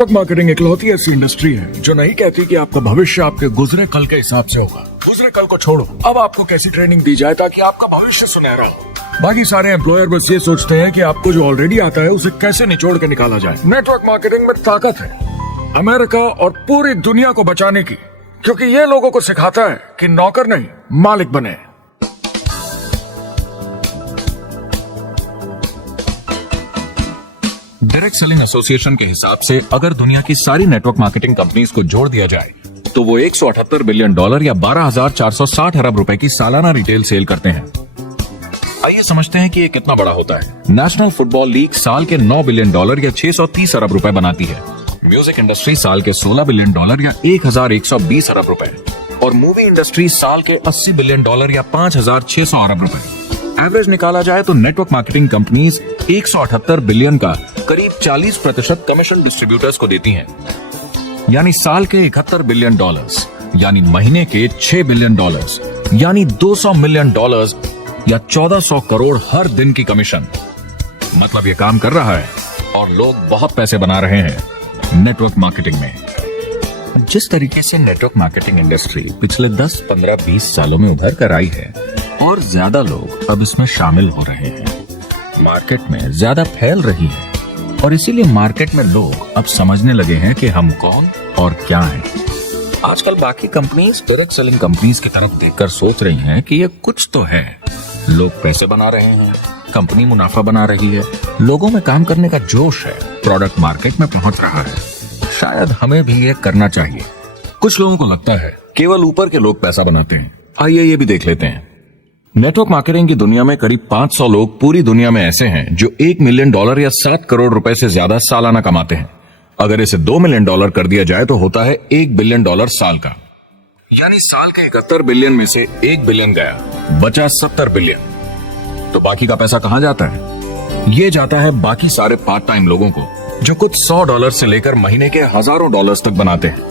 Network marketing इकलौती ऐसी industry है जो नहीं कहती कि आपका भविष्य आपके गुजरे कल के हिसाब से होगा। गुजरे कल को छोड़ो, अब आपको कैसी ट्रेनिंग दी जाए ताकि आपका भविष्य सुनहरा हो। बाकी सारे एम्प्लॉयर बस ये सोचते हैं कि आपको जो ऑलरेडी आता है उसे कैसे निचोड़ के निकाला जाए। नेटवर्क मार्केटिंग में ताकत है अमेरिका और पूरी दुनिया को बचाने की, क्योंकि ये लोगों को सिखाता है कि नौकर नहीं मालिक बने। डायरेक्ट सेलिंग एसोसिएशन के हिसाब से अगर दुनिया की सारी नेटवर्क मार्केटिंग कंपनीज को जोड़ दिया जाए तो वो $178 बिलियन या 12,460 अरब रुपए की सालाना रिटेल सेल करते हैं। आइए समझते हैं कि ये कितना बड़ा होता है। नेशनल फुटबॉल लीग साल के $9 बिलियन या 630 अरब रुपए बनाती है। म्यूजिक इंडस्ट्री साल के $16 बिलियन या 1,120 अरब रुपए और मूवी इंडस्ट्री साल के $80 बिलियन या 5,600 अरब रुपए। एवरेज निकाला जाए तो नेटवर्क मार्केटिंग कंपनीज 178 बिलियन का करीब 40% कमीशन डिस्ट्रीब्यूटर्स को देती हैं। यानी साल के $71 बिलियन, यानी महीने के $6 बिलियन, यानी $200 मिलियन या 1400 करोड़ हर दिन की कमीशन। मतलब ये काम कर रहा है और लोग बहुत पैसे बना रहे हैं नेटवर्क मार्केटिंग में। जिस तरीके से नेटवर्क मार्केटिंग इंडस्ट्री पिछले 10, 15, 20 सालों में उभर कर आई है और ज्यादा लोग अब इसमें शामिल हो रहे हैं, मार्केट में ज्यादा फैल रही है और इसीलिए मार्केट में लोग अब समझने लगे हैं कि हम कौन और क्या हैं। आजकल बाकी कंपनीज डायरेक्ट सेलिंग कंपनीज की तरफ देखकर सोच रही हैं कि ये कुछ तो है। लोग पैसे बना रहे हैं, कंपनी मुनाफा बना रही है, लोगों में काम करने का जोश है, प्रोडक्ट मार्केट में पहुंच रहा है, शायद हमें भी ये करना चाहिए। कुछ लोगों को लगता है केवल ऊपर के लोग पैसा बनाते हैं। आइए ये भी देख लेते हैं। नेटवर्क मार्केटिंग की दुनिया में करीब 500 लोग पूरी दुनिया में ऐसे हैं जो $1 मिलियन या 7 करोड़ रुपए से ज्यादा सालाना कमाते हैं। अगर इसे $2 मिलियन कर दिया जाए तो होता है $1 बिलियन साल का। यानी साल के 71 बिलियन में से 1 बिलियन गया, बचा 70 बिलियन। तो बाकी का पैसा कहां जाता है? ये जाता है बाकी सारे पार्ट टाइम लोगों को जो कुछ $100 से लेकर महीने के हजारों डॉलर्स तक बनाते हैं।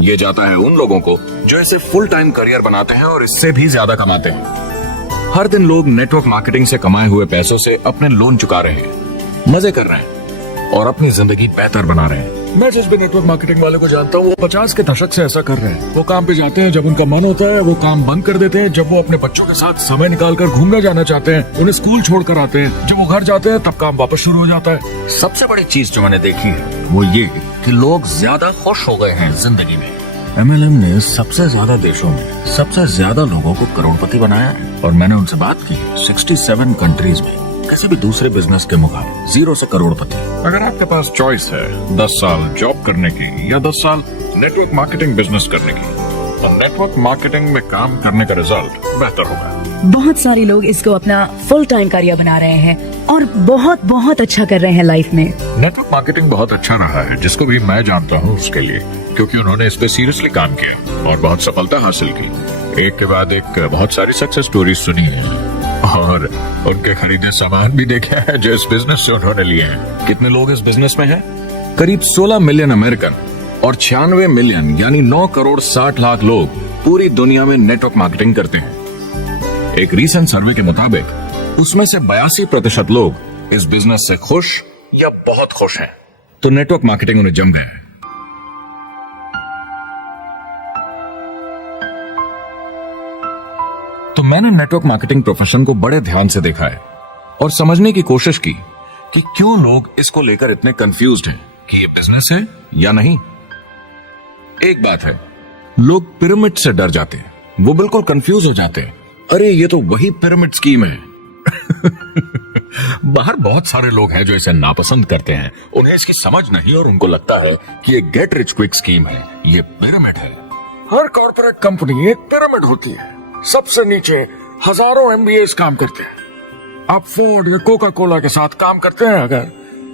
ये जाता है उन लोगों को जो इसे फुल टाइम करियर बनाते हैं और इससे भी ज्यादा कमाते हैं। हर दिन लोग नेटवर्क मार्केटिंग से कमाए हुए पैसों से अपने लोन चुका रहे हैं, मजे कर रहे हैं और अपनी जिंदगी बेहतर बना रहे हैं। मैं जिस भी नेटवर्क मार्केटिंग वाले को जानता हूँ वो 50 के दशक से ऐसा कर रहे हैं। वो काम पे जाते हैं जब उनका मन होता है, वो काम बंद कर देते हैं जब वो अपने बच्चों के साथ समय निकाल कर घूमने जाना चाहते हैं, उन्हें स्कूल छोड़ कर आते हैं, जब वो घर जाते हैं तब काम वापस शुरू हो जाता है। सबसे बड़ी चीज जो मैंने देखी है वो ये कि लोग ज्यादा खुश हो गए हैं जिंदगी में। MLM ने सबसे ज्यादा देशों में सबसे ज्यादा लोगों को करोड़पति बनाया है और मैंने उनसे बात की 67 कंट्रीज में किसी भी दूसरे बिजनेस के मुकाबले 0 से करोड़पति। अगर आपके पास चॉइस है 10 साल जॉब करने की या 10 साल नेटवर्क मार्केटिंग बिजनेस करने की, तो नेटवर्क मार्केटिंग में काम करने का रिजल्ट बेहतर होगा। बहुत सारे लोग इसको अपना फुल टाइम करियर बना रहे हैं और बहुत बहुत अच्छा कर रहे हैं लाइफ में। नेटवर्क मार्केटिंग बहुत अच्छा रहा है, जिसको भी मैं जानता हूँ उसके लिए, क्योंकि उन्होंने इस पे सीरियसली काम किया और बहुत सफलता हासिल की। एक के बाद एक बहुत सारी सक्सेस स्टोरी सुनी है और उनके खरीदे सामान भी देखे हैं जो इस बिजनेस से उन्होंने लिए हैं। कितने लोग इस बिजनेस में हैं? करीब 16 मिलियन अमेरिकन और 96 मिलियन यानी 9 करोड़ 60 लाख लोग पूरी दुनिया में नेटवर्क मार्केटिंग करते हैं। एक रीसेंट सर्वे के मुताबिक उसमें से 82% लोग इस बिजनेस से खुश या बहुत खुश हैं। तो नेटवर्क मार्केटिंग उन्हें जम गया है। तो मैंने नेटवर्क मार्केटिंग प्रोफेशन को बड़े ध्यान से देखा है और समझने की कोशिश की कि क्यों लोग इसको लेकर इतने कंफ्यूज्ड हैं कि ये बिजनेस है या नहीं। एक बात है, लोग पिरामिड से डर जाते हैं, वो बिल्कुल कंफ्यूज हो जाते हैं। अरे ये तो वही पिरामिड स्कीम है। बाहर बहुत सारे लोग हैं जो इसे नापसंद करते हैं, उन्हें इसकी समझ नहीं और उनको लगता है कि ये गेट रिच क्विक स्कीम है, ये पिरामिड है। हर कॉर्पोरेट कंपनी एक पिरामिड होती है। सबसे नीचे हजारों MBAs काम करते हैं। आप फोर्ड या कोका कोला के साथ काम करते हैं। अगर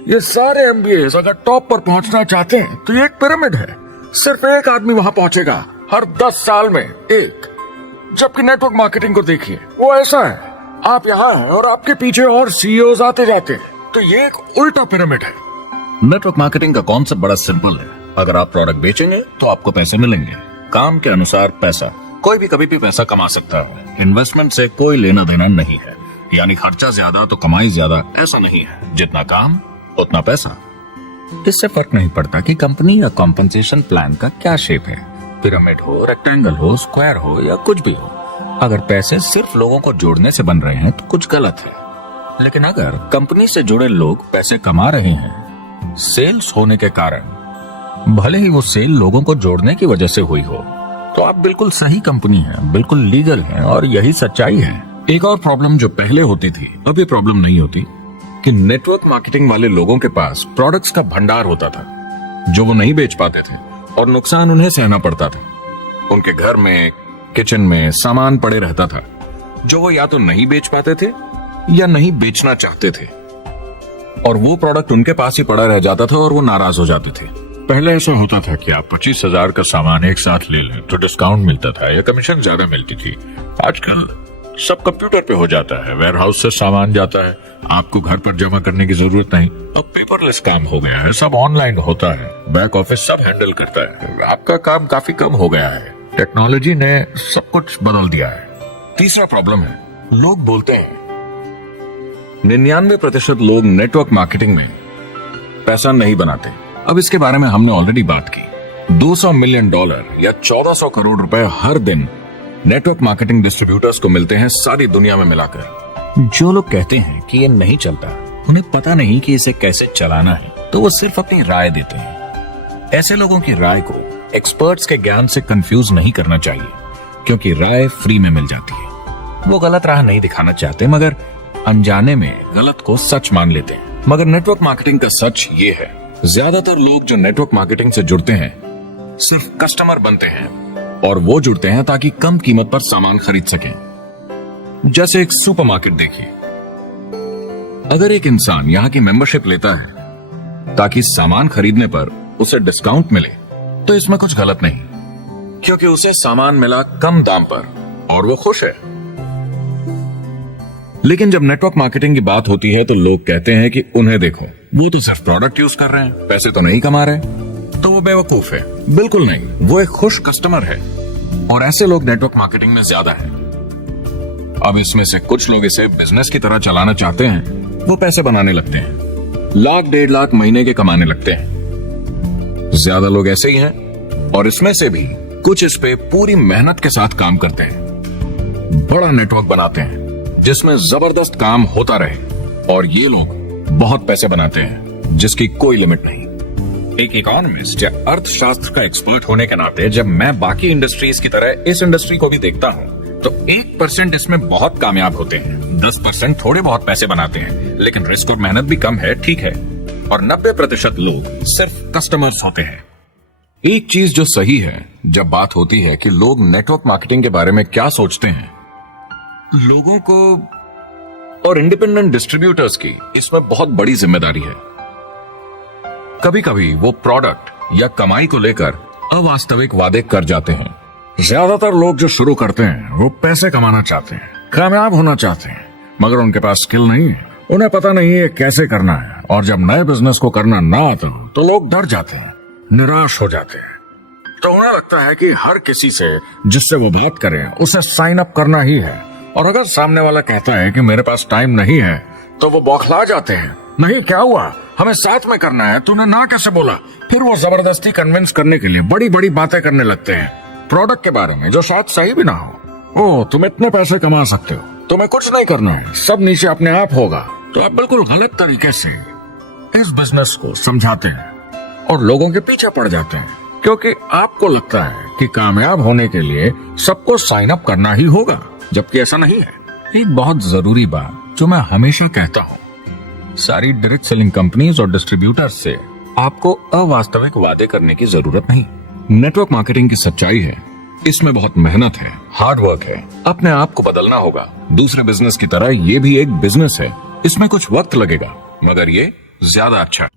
ये सारे MBAs अगर टॉप पर पहुंचना चाहते हैं तो ये एक पिरामिड है। सिर्फ एक आदमी वहां पहुंचेगा हर 10 साल में एक। जबकि नेटवर्क मार्केटिंग को देखिए, वो ऐसा है, आप यहाँ हैं और आपके पीछे और CEOs आते जाते हैं। तो ये एक उल्टा पिरामिड है। नेटवर्क मार्केटिंग का कॉन्सेप्ट बड़ा सिंपल है। अगर आप प्रोडक्ट बेचेंगे तो आपको पैसे मिलेंगे, काम के अनुसार पैसा। कोई भी कभी भी पैसा कमा सकता है, इन्वेस्टमेंट से कोई लेना देना नहीं है। यानी खर्चा ज्यादा तो कमाई ज्यादा, ऐसा नहीं है। जितना काम उतना पैसा। इससे फर्क नहीं पड़ता कि कंपनी या कॉम्पनसेशन प्लान का क्या शेप है, पिरामिड हो, रेक्टेंगल हो, स्क्वायर हो या कुछ भी हो। अगर पैसे सिर्फ लोगों को जोड़ने से बन रहे हैं तो कुछ गलत है। लेकिन अगर कंपनी से जुड़े लोग पैसे कमा रहे हैं सेल्स होने के कारण, भले ही वो सेल लोगों को जोड़ने की वजह से हुई हो, तो आप बिल्कुल सही कंपनी है, बिल्कुल लीगल है और यही सच्चाई है। एक और प्रॉब्लम जो पहले होती थी अब ये प्रॉब्लम नहीं होती कि नेटवर्क मार्केटिंग वाले लोगों के पास प्रोडक्ट्स का भंडार होता था जो वो नहीं बेच पाते थे और नुकसान उन्हें सहना पड़ता था। उनके घर में, किचन में सामान पड़े रहता था जो वो या तो नहीं बेच पाते थे या नहीं बेचना चाहते थे, और वो प्रोडक्ट उनके पास ही पड़ा रह जाता था और वो नाराज हो जाते थे। पहले ऐसा होता था कि आप 25,000 का सामान एक साथ ले लें तो डिस्काउंट मिलता था या कमीशन ज्यादा मिलती थी। आजकल सब कंप्यूटर पे हो जाता है, वेयर हाउस से सामान जाता है, आपको घर पर जमा करने की जरूरत नहीं। तो पेपरलेस काम हो गया है, सब ऑनलाइन होता है, बैक ऑफिस सब हैंडल करता है, आपका काम काफी कम हो गया है। टेक्नोलॉजी ने सब कुछ बदल दिया है। तीसरा प्रॉब्लम है, लोग बोलते हैं 99% लोग नेटवर्क मार्केटिंग में पैसा नहीं बनाते। अब इसके बारे में हमने ऑलरेडी बात की। $200 मिलियन या 1400 करोड़ रुपए हर दिन नेटवर्क मार्केटिंग डिस्ट्रीब्यूटर्स को मिलते हैं सारी दुनिया में मिलाकर। जो लोग कहते हैं कि ये नहीं चलता, उन्हें पता नहीं कि इसे कैसे चलाना है, तो वो सिर्फ अपनी राय देते हैं। ऐसे लोगों की राय को एक्सपर्ट्स के ज्ञान से कंफ्यूज नहीं करना चाहिए, क्योंकि राय फ्री में मिल जाती है। वो गलत राह नहीं दिखाना चाहते, मगर अनजाने में गलत को सच मान लेते हैं। मगर नेटवर्क मार्केटिंग का सच ये है, ज्यादातर लोग जो नेटवर्क मार्केटिंग से जुड़ते हैं सिर्फ कस्टमर बनते हैं, और वो जुड़ते हैं ताकि कम कीमत पर सामान खरीद सकें। जैसे एक सुपरमार्केट देखिए, अगर एक इंसान यहाँ की मेंबरशिप लेता है ताकि सामान खरीदने पर उसे डिस्काउंट मिले, तो इसमें कुछ गलत नहीं, क्योंकि उसे सामान मिला कम दाम पर और वो खुश है। लेकिन जब नेटवर्क मार्केटिंग की बात होती है तो लोग कहते हैं कि उन्हें देखो, वो तो सिर्फ प्रोडक्ट यूज कर रहे हैं, पैसे तो नहीं कमा रहे, तो वो बेवकूफ है। बिल्कुल नहीं, वो एक खुश कस्टमर है, और ऐसे लोग नेटवर्क मार्केटिंग में ज्यादा हैं। अब इसमें से कुछ लोग इसे बिजनेस की तरह चलाना चाहते हैं, वो पैसे बनाने लगते हैं, 1 लाख 1.5 लाख महीने के कमाने लगते हैं। ज्यादा लोग ऐसे ही हैं, और इसमें से भी कुछ इस पे पूरी मेहनत के साथ काम करते हैं, बड़ा नेटवर्क बनाते हैं जिसमें जबरदस्त काम होता रहे, और ये लोग बहुत पैसे बनाते हैं जिसकी कोई लिमिट नहीं। एक इकोनॉमिस्ट या अर्थशास्त्र का एक्सपर्ट होने के नाते जब मैं बाकी इंडस्ट्रीज की तरह इस इंडस्ट्री को भी देखता हूँ, तो 1% इसमें बहुत कामयाब होते हैं, 10% थोड़े बहुत पैसे बनाते हैं, लेकिन रिस्क और मेहनत भी कम है, ठीक है, और 90% लोग सिर्फ कस्टमर्स होते हैं। एक चीज जो सही है जब बात होती है कि लोग नेटवर्क मार्केटिंग के बारे में क्या सोचते हैं, लोगों को और इंडिपेंडेंट डिस्ट्रीब्यूटर्स की इसमें बहुत बड़ी जिम्मेदारी है। कभी कभी वो प्रोडक्ट या कमाई को लेकर अवास्तविक वादे कर जाते हैं। ज्यादातर लोग जो शुरू करते हैं वो पैसे कमाना चाहते हैं, कामयाब होना चाहते हैं, मगर उनके पास स्किल नहीं है, उन्हें पता नहीं है कैसे करना है, और जब नए बिजनेस को करना ना आता तो लोग डर जाते हैं, निराश हो जाते हैं। तो उन्हें लगता है कि हर किसी से जिससे वो बात करें उसे साइन अप करना ही है, और अगर सामने वाला कहता है कि मेरे पास टाइम नहीं है तो वो बौखला जाते हैं। नहीं, क्या हुआ, हमें साथ में करना है, तूने ना कैसे बोला। फिर वो जबरदस्ती कन्विंस करने के लिए बड़ी बड़ी बातें करने लगते हैं प्रोडक्ट के बारे में जो शायद सही भी ना हो। ओ, तुम इतने पैसे कमा सकते हो, तुम्हें कुछ नहीं करना है, सब नीचे अपने आप होगा। तो आप बिल्कुल गलत तरीके से इस बिजनेस को समझाते हैं और लोगों के पीछे पड़ जाते हैं, क्योंकि आपको लगता है कि कामयाब होने के लिए सबको साइन अप करना ही होगा, जबकि ऐसा नहीं है। एक बहुत जरूरी बात जो मैं हमेशा कहता हूँ, सारी डायरेक्ट सेलिंग कंपनीज और डिस्ट्रीब्यूटर्स से आपको अवास्तविक वादे करने की जरूरत नहीं। नेटवर्क मार्केटिंग की सच्चाई है, इसमें बहुत मेहनत है, हार्ड वर्क है, अपने आप को बदलना होगा। दूसरे बिजनेस की तरह ये भी एक बिजनेस है, इसमें कुछ वक्त लगेगा, मगर ये ज्यादा अच्छा